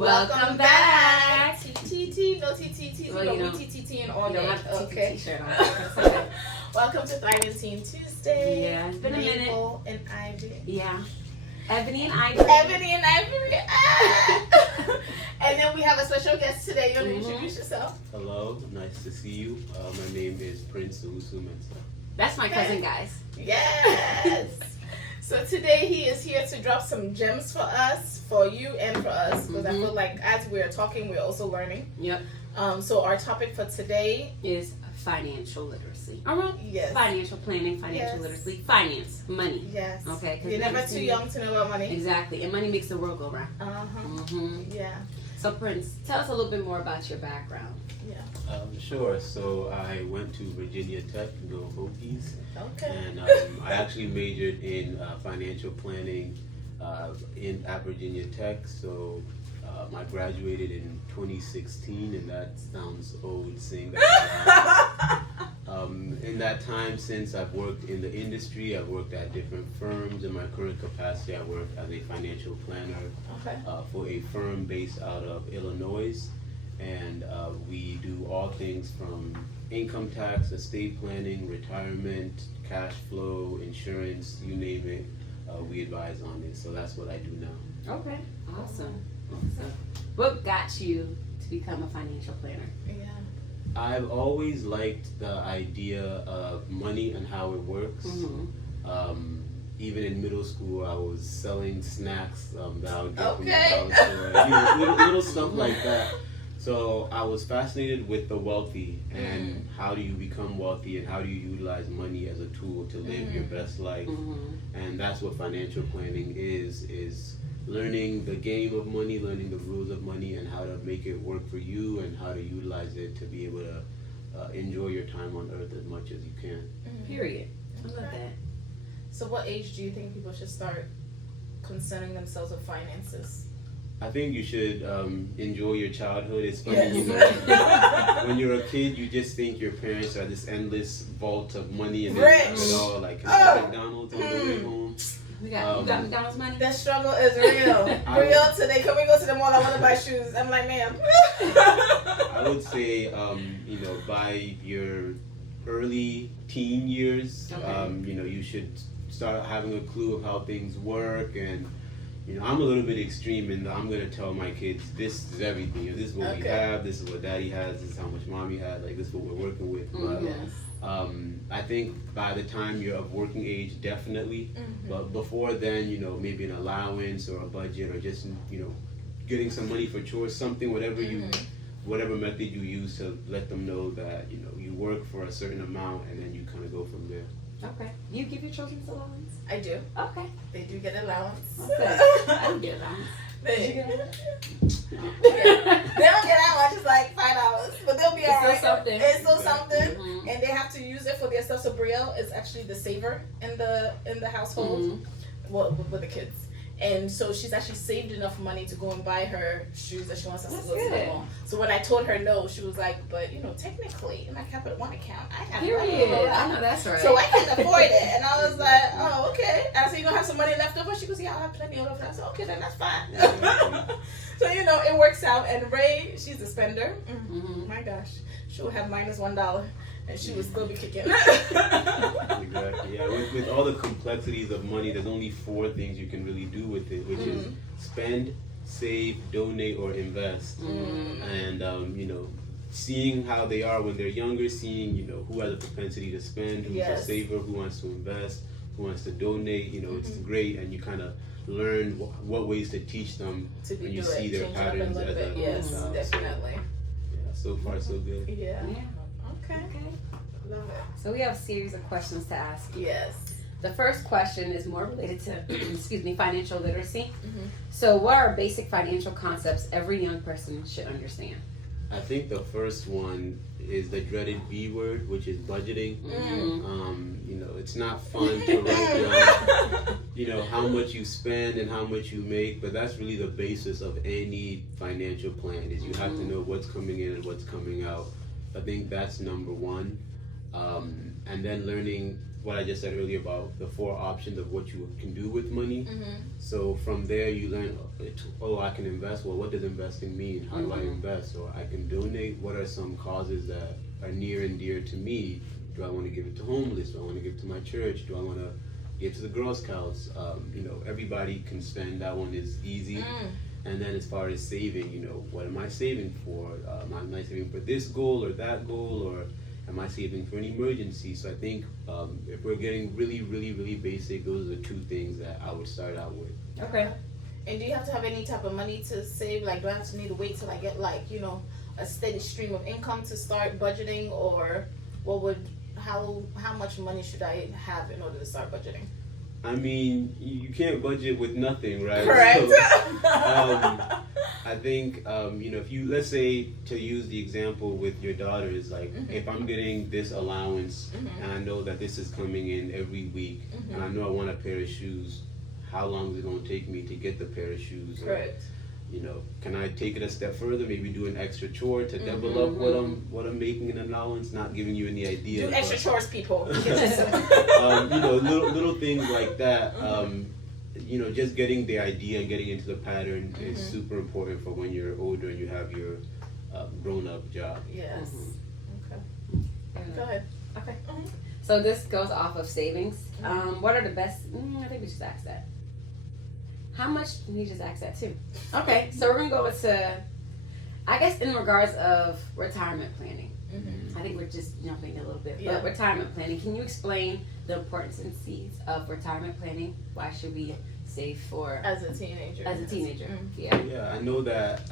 Welcome back. TTT, no TTT, Well, no you know, TTT and all You don't day. have the Okay. t-shirt on. That's okay. Welcome to Thriving Teen Tuesday. Yeah, it's been a minute. Mabel and Ivy. Yeah. Ebony and Ivory. Ebony and Ivory. Ah! And then we have a special guest today. You want to introduce yourself? Hello, nice to see you. My name is Prince Owusu Mensah. That's my cousin, guys. Yes. So today he is here to drop some gems for us, for you and for us, because I feel like as we're talking, we're also learning. Yep. So our topic for today Is financial literacy. All right. Yes. Financial planning, financial Yes. literacy, finance, money. Yes. Okay. 'Cause You're never money's too young to know about money. Exactly. And money makes the world go round. Uh-huh. Yeah. So, Prince, tell us a little bit more about your background. Sure. So I went to Virginia Tech, go Hokies, Okay. and I actually majored in financial planning at Virginia Tech. So I graduated in 2016, and that sounds old saying that. In that time, since I've worked in the industry, I've worked at different firms. In my current capacity, I work as a financial planner Okay. for a firm based out of Illinois. And we do all things from income tax, estate planning, retirement, cash flow, insurance, you name it. We advise on it. So that's what I do now. Okay. Awesome. What got you to become a financial planner? Yeah. I've always liked the idea of money and how it works. Even in middle school, I was selling snacks that I would get from the dollar store. Little stuff like that. So I was fascinated with the wealthy and how do you become wealthy and how do you utilize money as a tool to live your best life. And that's what financial planning is learning the game of money, learning the rules of money and how to make it work for you and how to utilize it to be able to enjoy your time on earth as much as you can. Period. I love that. So what age do you think people should start concerning themselves with finances? I think you should enjoy your childhood. It's funny, Yes. you know, when you're a kid, you just think your parents are this endless vault of money and they have it all. Like, can I have McDonald's on the way home? You got McDonald's money? The struggle is real. Real today. Can we go to the mall? I want to buy shoes. I'm like, ma'am. I would say, you know, by your early teen years, you know, you should start having a clue of how things work. And, you know, I'm a little bit extreme in that I'm going to tell my kids, this is everything. This is what we have. This is what daddy has. This is how much mommy has. Like, this is what we're working with. But, I think by the time you're of working age, definitely. But before then, you know, maybe an allowance or a budget or just, you know, getting some money for chores, something, whatever whatever method you use to let them know that, you know, you work for a certain amount and then you kind of go from there. Okay. You give your children allowance? I do. Okay. They do get allowance. Okay. I don't get allowance. They don't get that much. It's like $5, but they'll be alright. Still something. It's still something, and they have to use it for their stuff. So Brielle is actually the saver in the household, well, with the kids. And so she's actually saved enough money to go and buy her shoes that she wants us to go to the mall. So when I told her no, she was like, "But you know, technically, in my Capital One account, I have Period. money." I know that's right. So I can afford it. And I was like, "Oh, okay." And I said, "You gonna have some money left over?" She goes, "Yeah, I have plenty of it." I said, "Okay, then that's fine." So you know, it works out. And Ray, she's a spender. My gosh, she would have -$1. And she would still be kicking. Exactly. Yeah. With all the complexities of money, there's only 4 things you can really do with it, which is spend, save, donate, or invest. And you know, seeing how they are when they're younger, seeing, you know, who has a propensity to spend, who's a saver, who wants to invest, who wants to donate. You know, it's great, and you kind of learn what ways to teach them when you see their patterns as a yes, child. definitely. So, yeah. So far, so good. Yeah. Okay. Love it. So we have a series of questions to ask. Yes. The first question is more related to, financial literacy. So what are basic financial concepts every young person should understand? I think the first one is the dreaded B word, which is budgeting. You know, it's not fun to write down, you know, how much you spend and how much you make, but that's really the basis of any financial plan, is you have to know what's coming in and what's coming out. I think that's number one. And and then learning what I just said earlier about the 4 options of what you can do with money. So from there you learn, I can invest. Well, what does investing mean? How do I invest? Or I can donate. What are some causes that are near and dear to me? Do I want to give it to homeless? Do I want to give it to my church? Do I want to give to the Girl Scouts? Everybody can spend. That one is easy. And then as far as saving, what am I saving for? Am I saving for this goal or that goal, or am I saving for an emergency? So I think if we're getting really, really, really basic, those are the 2 things that I would start out with. Okay. And do you have to have any type of money to save? Like, do I have to need to wait till I get a steady stream of income to start budgeting, or how much money should I have in order to start budgeting? I mean, you can't budget with nothing, right? Correct. So, I think, if you, let's say, to use the example with your daughters, like, if I'm getting this allowance, and I know that this is coming in every week, and I know I want a pair of shoes, how long is it going to take me to get the pair of shoes? Correct. Can I take it a step further? Maybe do an extra chore to double up what I'm making in allowance. Not giving you any idea. Do extra chores, people. Little things like that. Just getting the idea and getting into the pattern is super important for when you're older and you have your grown-up job. Yes. Okay. Go ahead. Okay. So this goes off of savings. What are the best? I think we just asked that. How much? We just asked that too. Okay, so we're gonna go into, I guess, in regards of retirement planning. I think we're just jumping a little bit, but retirement planning. Can you explain the importance of retirement planning? Why should we save for as a teenager? Yeah, I know that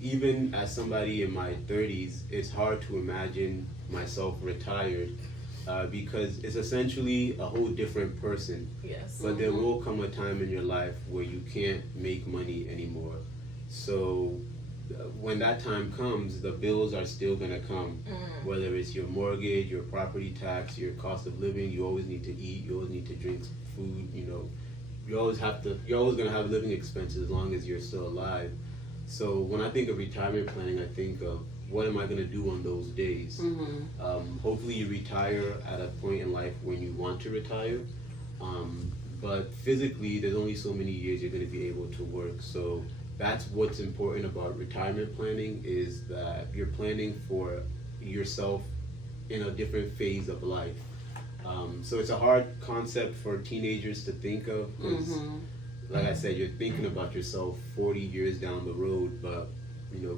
even as somebody in my 30s, it's hard to imagine myself retired. Because it's essentially a whole different person. Yes. But there will come a time in your life where you can't make money anymore. So when that time comes, the bills are still gonna come. Whether it's your mortgage, your property tax, your cost of living, you always need to eat, you always need to drink food, you're always gonna have living expenses as long as you're still alive. So when I think of retirement planning, I think of what am I going to do on those days? Hopefully you retire at a point in life when you want to retire. But physically, there's only so many years you're going to be able to work. So that's what's important about retirement planning, is that you're planning for yourself in a different phase of life. So it's a hard concept for teenagers to think of, because like I said, you're thinking about yourself 40 years down the road, but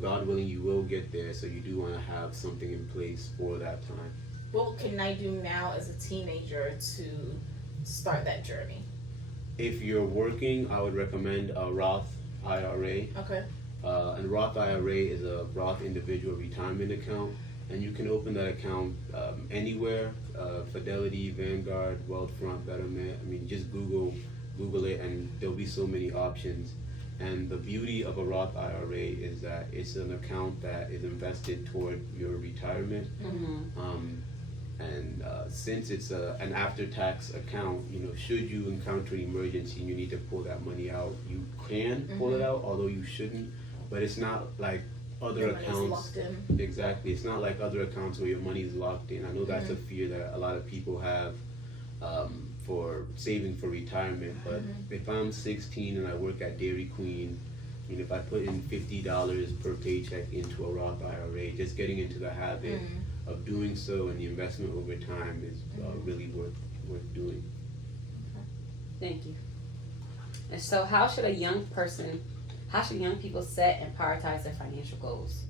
God willing, you will get there, so you do want to have something in place for that time. What can I do now as a teenager to start that journey? If you're working, I would recommend a Roth IRA. Okay. And Roth IRA is a Roth individual retirement account, and you can open that account anywhere. Fidelity, Vanguard, Wealthfront, Betterment. I mean, just Google it, and there'll be so many options. And the beauty of a Roth IRA is that it's an account that is invested toward your retirement. Since it's an after-tax account, should you encounter an emergency and you need to pull that money out, you can pull it out, although you shouldn't. But it's not like other accounts. Locked in. Exactly. It's not like other accounts where your money is locked in. I know that's a fear that a lot of people have. For saving for retirement, but if I'm 16 and I work at Dairy Queen, if I put in $50 per paycheck into a Roth IRA, just getting into the habit of doing so, and the investment over time is really worth doing. Thank you. And so, how should young people set and prioritize their financial goals?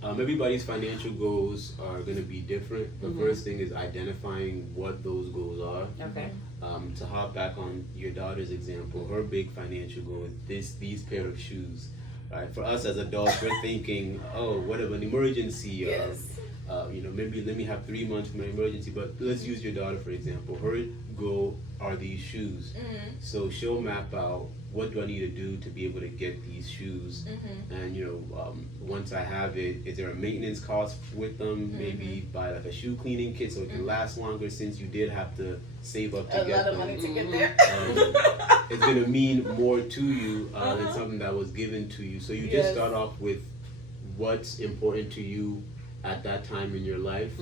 Everybody's financial goals are going to be different. The first thing is identifying what those goals are. Okay. To hop back on your daughter's example, her big financial goal is these pair of shoes. Right? For us as adults, we're thinking, what if an emergency? Yes. Maybe let me have 3 months for my emergency. But let's use your daughter for example. Her goal are these shoes. So she'll map out, what do I need to do to be able to get these shoes? And once I have it, is there a maintenance cost with them? Maybe buy like a shoe cleaning kit so it can last longer, since you did have to save up to get them. A lot of money to get there. It's going to mean more to you than something that was given to you. So you just start off with what's important to you at that time in your life.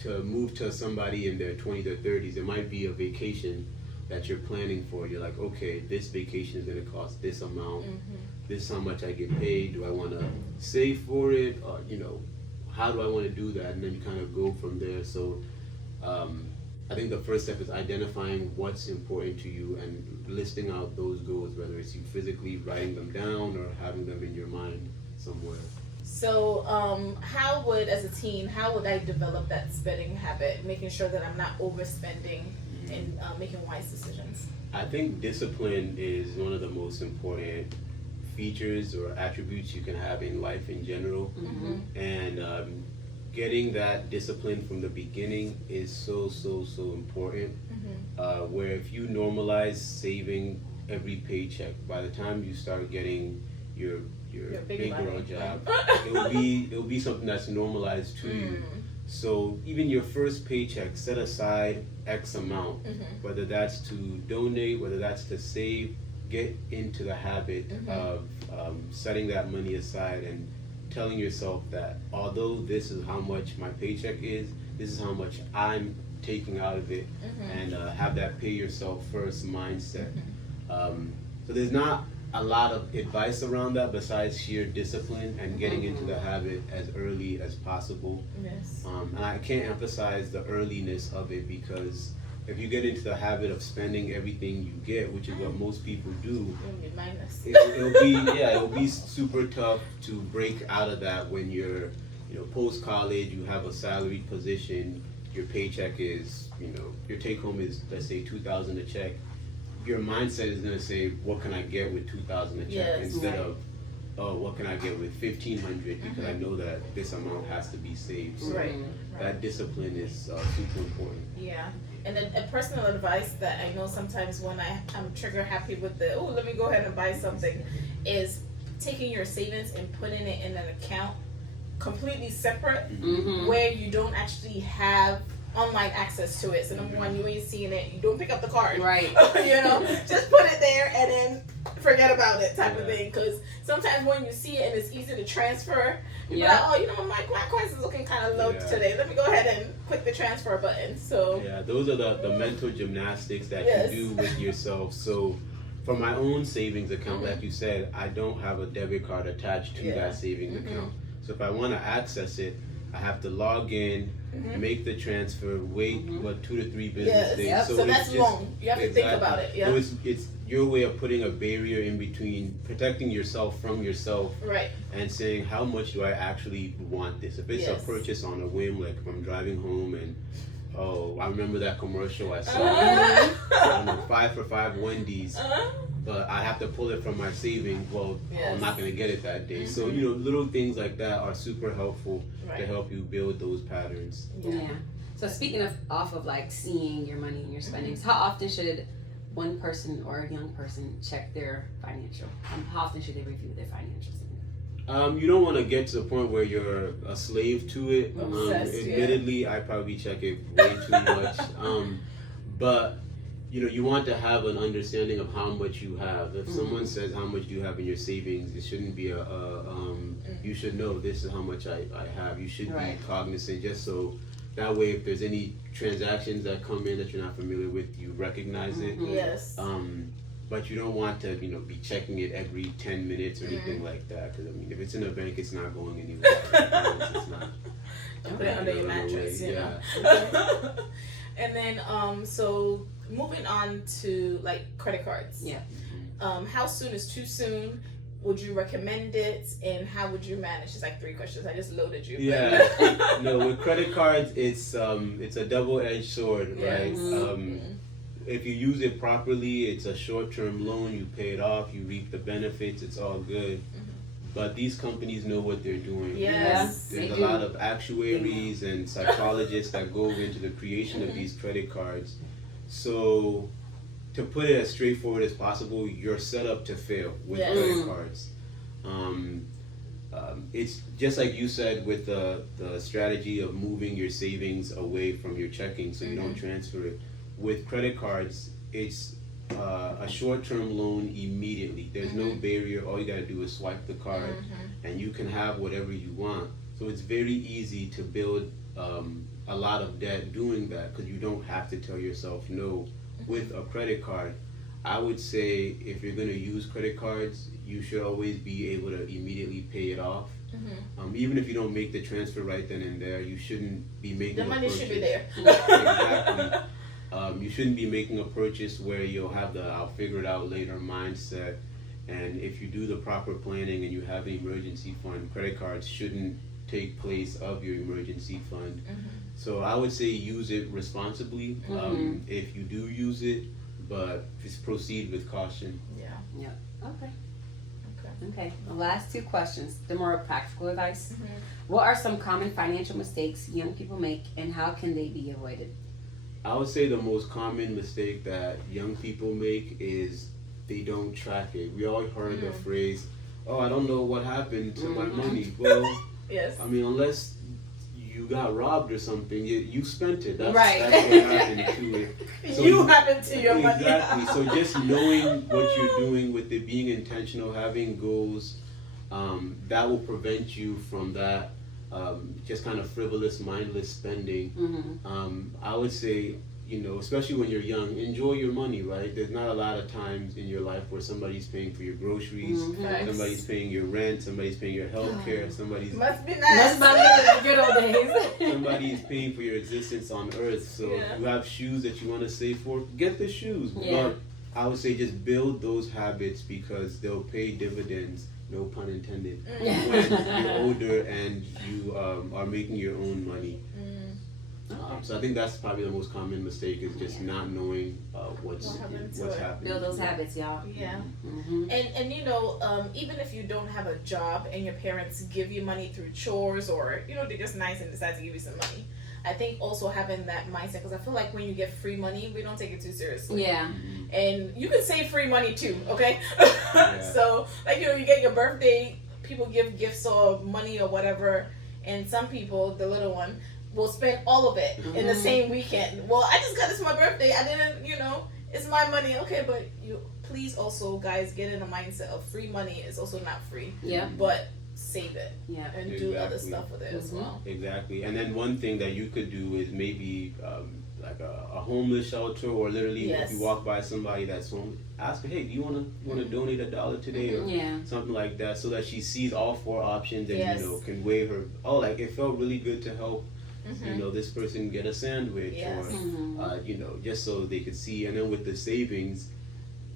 to move to somebody in their 20s or 30s, it might be a vacation that you're planning for. You're like, okay, this vacation is going to cost this amount. This is how much I get paid. Do I want to save for it? Or, you know, how do I want to do that? And then you kind of go from there. So I think the first step is identifying what's important to you and listing out those goals, whether it's you physically writing them down or having them in your mind somewhere. So, how would, as a teen, how would I develop that spending habit, making sure that I'm not overspending and making wise decisions? I think discipline is one of the most important features or attributes you can have in life in general. And getting that discipline from the beginning is so important. Where if you normalize saving every paycheck, by the time you start getting your big girl job, it'll be something that's normalized to you. So even your first paycheck, set aside X amount, whether that's to donate, whether that's to save. Get into the habit of setting that money aside and telling yourself that although this is how much my paycheck is, this is how much I'm taking out of it, and have that pay yourself first mindset. So there's not a lot of advice around that besides sheer discipline and getting into the habit as early as possible. Yes. And I can't emphasize the earliness of it, because if you get into the habit of spending everything you get, which is what most people do, it'll be super tough to break out of that when you're, post college, you have a salaried position, your paycheck is, your take home is, let's say, $2,000 a check. Your mindset is gonna say, what can I get with $2,000 a check, instead of, oh, what can I get with $1,500, because I know that this amount has to be saved. So that discipline is super important. Yeah. And then a personal advice that I know sometimes when I'm trigger happy with let me go ahead and buy something, is taking your savings and putting it in an account completely separate, where you don't actually have online access to it. So number one, you ain't seeing it, you don't pick up the card. Right. Just put it there and then forget about it type of thing. Because sometimes when you see it and it's easy to transfer, you're like, oh, my coins is looking kind of low today. Let me go ahead and click the transfer button. So those are the mental gymnastics that you do with yourself. So for my own savings account, like you said, I don't have a debit card attached to that savings account. So if I want to access it, I have to log in, make the transfer, wait 2 to 3 business days. So that's long. You have to think about it. So it's your way of putting a barrier in between, protecting yourself from yourself, and saying, how much do I actually want this? If it's a purchase on a whim, like if I'm driving home and I remember that commercial I saw, I don't know, 5 for $5 Wendy's. But I have to pull it from my savings. Well, I'm not going to get it that day. So, little things like that are super helpful to help you build those patterns. Yeah. So speaking off of like seeing your money and your spendings, how often should one person or a young person check their financial? How often should they review their financials? You don't want to get to the point where you're a slave to it. Admittedly, I probably check it way too much. But you want to have an understanding of how much you have. If someone says how much do you have in your savings, it shouldn't be you should know this is how much I have. You should be cognizant, just so that way if there's any transactions that come in that you're not familiar with, you recognize it. Yes. But you don't want to, be checking it every 10 minutes or anything like that. Because if it's in a bank, it's not going anywhere. It's not. Don't put it under your mattress. And then, so moving on to like credit cards. Yeah. How soon is too soon? Would you recommend it? And how would you manage? It's like 3 questions. I just loaded you. Yeah. No, with credit cards, it's a double-edged sword, right? If you use it properly, it's a short-term loan. You pay it off. You reap the benefits. It's all good. But these companies know what they're doing. Yes, There's a lot of actuaries and psychologists that go into the creation of these credit cards. So, to put it as straightforward as possible, you're set up to fail with credit cards. It's just like you said with the strategy of moving your savings away from your checking so you don't transfer it. With credit cards, it's a short-term loan immediately. There's no barrier. All you gotta do is swipe the card, and you can have whatever you want. So it's very easy to build a lot of debt doing that because you don't have to tell yourself no with a credit card. I would say if you're going to use credit cards, you should always be able to immediately pay it off. Even if you don't make the transfer right then and there, you shouldn't be making The money should be there. Exactly. You shouldn't be making a purchase where you'll have the "I'll figure it out later" mindset. And if you do the proper planning and you have an emergency fund, credit cards shouldn't take place of your emergency fund. So I would say use it responsibly if you do use it, but just proceed with caution. Yeah. Okay. Okay. Okay. The last two questions. The more practical advice. What are some common financial mistakes young people make, and how can they be avoided? I would say the most common mistake that young people make is they don't track it. We all heard the phrase, "Oh, I don't know what happened to my money." Well, Yes. I mean, unless you got robbed or something, you spent it. That's, Right. that's what happened to it. So you happen to your money. Exactly. So just knowing what you're doing with it, being intentional, having goals, that will prevent you from that just kind of frivolous, mindless spending. I would say, especially when you're young, enjoy your money, right? There's not a lot of times in your life where somebody's paying for your groceries, somebody's paying your rent, somebody's paying your health care, somebody's Must be nice. That's good old days. somebody is paying for your existence on earth. So if you have shoes that you want to save for, get the shoes. Yeah. But I would say just build those habits because they'll pay dividends, no pun intended, when you're older and you are making your own money. So I think that's probably the most common mistake is just not knowing what's happening. Build those habits, y'all. Yeah. Mm-hmm. And even if you don't have a job and your parents give you money through chores or they're just nice and decide to give you some money, I think also having that mindset, because I feel like when you get free money, we don't take it too seriously. Yeah. And you can save free money too, okay? Yeah. So like you get your birthday, people give gifts or money or whatever, and some people, the little one, will spend all of it in the same weekend. Well, I just got this for my birthday. I didn't, it's my money. Okay, but you please also, guys, get in a mindset of free money is also not free. Yeah. But save it. Yeah. And do other stuff with it as well. Exactly. And then one thing that you could do is maybe like a homeless shelter, or literally if you walk by somebody that's home, ask her, hey, do you want to donate $1 today or something like that, so that she sees all four options and can weigh her. Oh, like it felt really good to help. This person get a sandwich or just so they could see. And then with the savings,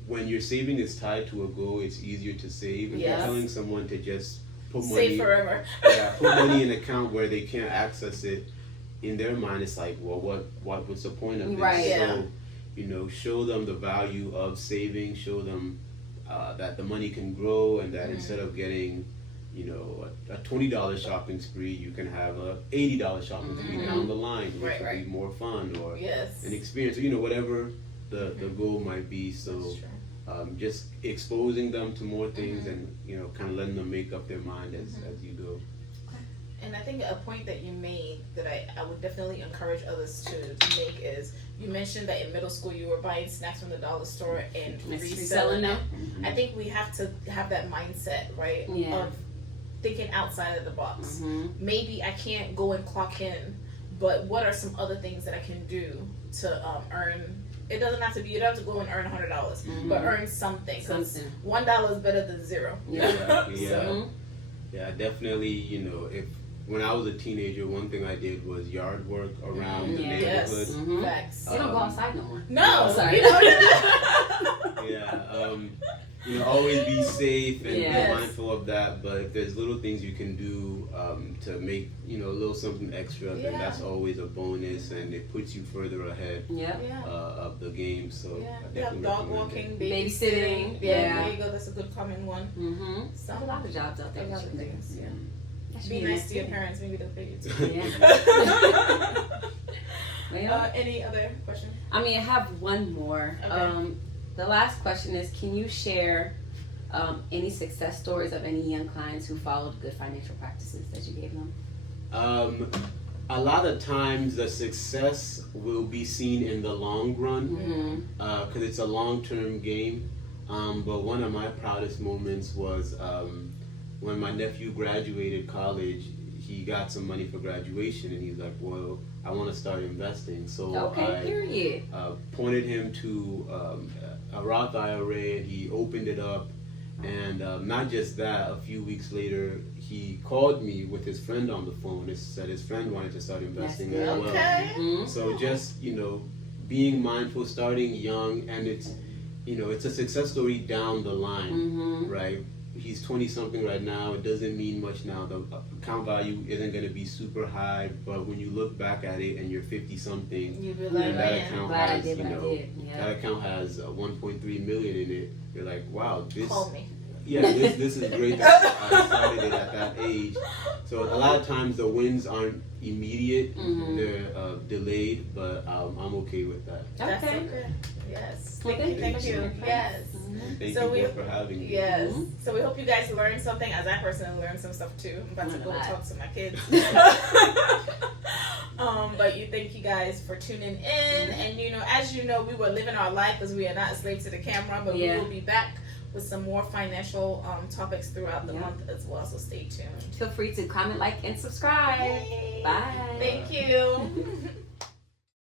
when your saving is tied to a goal, it's easier to save. If you're telling someone to just put money, save forever. put money in an account where they can't access it, in their mind it's like, well, what's the point of this? Right. So, show them the value of saving, show them that the money can grow, and that instead of getting a $20 shopping spree, you can have a $80 shopping spree down the line, which will be more fun or an experience, whatever the goal might be. So just exposing them to more things and kind of letting them make up their mind as you go. And I think a point that you made that I would definitely encourage others to make is, you mentioned that in middle school you were buying snacks from the dollar store and reselling them. I think we have to have that mindset, right? Of thinking outside of the box. Maybe I can't go and clock in, but what are some other things that I can do to earn? It doesn't have to be, you don't have to go and earn $100, but earn something. Because $1 is better than zero. Yeah, definitely. When I was a teenager, one thing I did was yard work around the neighborhood. Facts. You don't go outside no more. No, sorry. Always be safe and be mindful of that. But if there's little things you can do to make a little something extra, then that's always a bonus, and it puts you further ahead of the game. So I have dog walking, babysitting. There you go. That's a good common one. There's a lot of jobs out there. A lot of things. Be nice to your parents. Maybe they'll pay you too. Any other questions? I mean, I have one more. Okay. The last question is, can you share any success stories of any young clients who followed good financial practices that you gave them? A lot of times the success will be seen in the long run because it's a long-term game. But one of my proudest moments was when my nephew graduated college. He got some money for graduation, and he's like, well, I want to start investing. So Okay, I period. pointed him to a Roth IRA, and he opened it up. And not just that, a few weeks later, he called me with his friend on the phone. He said his friend wanted to start investing as well. Okay. Mhm. So just, being mindful, starting young, and it's a success story down the line, Mhm. right? He's 20 something right now. It doesn't mean much now. The account value isn't going to be super high, but when you look back at it and you're 50 something, You be and like, that man, account Glad I has, did what I did. Yeah. that account has 1.3 million in it. You're like, wow, this, call me. yeah, this is great that I started it at that age. So a lot of times the wins aren't immediate; Mhm. they're delayed, but I'm okay with that. That's Okay. okay. Yes. Well, Thank you. thank Thank you you. for sharing. Yes. Mhm. Thank So you we- both for having me. Yes. Mhm. So we hope you guys learned something, as I personally learned some stuff too. I'm about to go Right. talk to my kids. But thank you guys for tuning in. And as you know, we were living our life because we are not a slave to the camera, but Yeah. we will be back with some more financial topics throughout the Yeah. month as well. So stay tuned. Feel free to comment, like, and subscribe. Yay. Bye. Thank you.